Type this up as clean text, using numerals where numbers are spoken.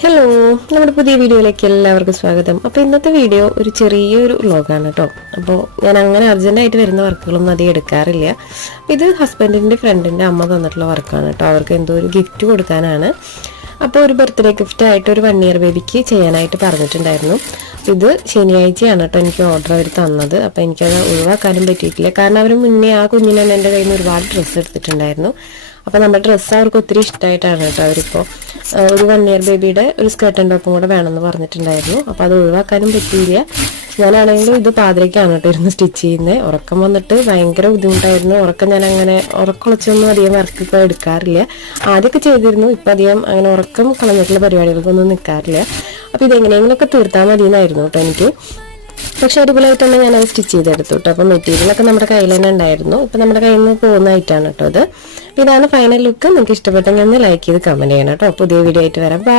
Hello, നമ്മുടെ പുതിയ വീഡിയോയിലേക്ക് എല്ലാവർക്കും സ്വാഗതം. അപ്പോൾ ഇന്നത്തെ വീഡിയോ ഒരു ചെറിയൊരു വ്ളോഗാണ് കേട്ടോ. അപ്പോൾ ഞാൻ അങ്ങനെ അർജൻറ്റായിട്ട് വരുന്ന വർക്കുകളൊന്നും അധികം എടുക്കാറില്ല. ഇത് ഹസ്ബൻഡിൻ്റെ ഫ്രണ്ടിൻ്റെ അമ്മ തന്നിട്ടുള്ള വർക്കാണ് കേട്ടോ. അവർക്ക് എന്തോ ഒരു ഗിഫ്റ്റ് കൊടുക്കാനാണ്. അപ്പോൾ ഒരു ബർത്ത്ഡേ ഗിഫ്റ്റായിട്ട് ഒരു 1 ഇയർ ബേബിക്ക് ചെയ്യാനായിട്ട് പറഞ്ഞിട്ടുണ്ടായിരുന്നു. ഇത് ശനിയാഴ്ചയാണ് കേട്ടോ എനിക്ക് ഓർഡർ അവർ തന്നത്. അപ്പോൾ എനിക്കത് ഒഴിവാക്കാനും പറ്റിയിട്ടില്ല. കാരണം അവർ മുന്നേ ആ കുഞ്ഞിനെ എൻ്റെ കയ്യിൽ നിന്ന് ഒരുപാട് ഡ്രസ്സ് എടുത്തിട്ടുണ്ടായിരുന്നു. അപ്പോൾ നമ്മുടെ ഡ്രസ്സ് അവർക്ക് ഒത്തിരി ഇഷ്ടമായിട്ടാണ് കേട്ടോ അവരിപ്പോൾ ഒരു 1 ഇയർ ബേബിയുടെ ഒരു സ്കേർട്ട് ആൻഡ് ടോപ്പും കൂടെ വേണമെന്ന് പറഞ്ഞിട്ടുണ്ടായിരുന്നു. അപ്പോൾ അത് ഒഴിവാക്കാനും പറ്റിയില്ല. ഞാനാണെങ്കിലും ഇത് പാതിരയ്ക്കാണ് കേട്ടോ ഇരുന്ന് സ്റ്റിച്ച് ചെയ്യുന്നത്. ഉറക്കം വന്നിട്ട് ഭയങ്കര ബുദ്ധിമുട്ടായിരുന്നു. ഞാൻ അങ്ങനെ ഉറക്കൊളച്ചൊന്നും അധികം വർക്ക് ഇപ്പോൾ എടുക്കാറില്ല. ആദ്യമൊക്കെ ചെയ്തിരുന്നു, ഇപ്പം അധികം അങ്ങനെ ഉറക്കം കളഞ്ഞിട്ടുള്ള പരിപാടികൾക്കൊന്നും നിൽക്കാറില്ല. അപ്പോൾ ഇതെങ്ങനെയെങ്കിലുമൊക്കെ തീർത്താൽ മതി എന്നായിരുന്നു കേട്ടോ എനിക്ക്. പക്ഷെ അടിപൊളിയായിട്ടാണ് ഞാനത് സ്റ്റിച്ച് ചെയ്തെടുത്തു കേട്ടോ. അപ്പോൾ മെറ്റീരിയലൊക്കെ നമ്മുടെ കയ്യിൽ തന്നെ ഉണ്ടായിരുന്നു. ഇപ്പം നമ്മുടെ കയ്യിൽ നിന്ന് പോകുന്നതായിട്ടാണ് കേട്ടോ അത്. ഇതാണ് ഫൈനൽ ലുക്ക്. നിങ്ങൾക്ക് ഇഷ്ടപ്പെട്ടെങ്കിൽ ഒന്ന് ലൈക്ക് ചെയ്ത് കമൻറ്റ് ചെയ്യണം കേട്ടോ. പുതിയ വീഡിയോ ആയിട്ട് വരാം. ബൈ.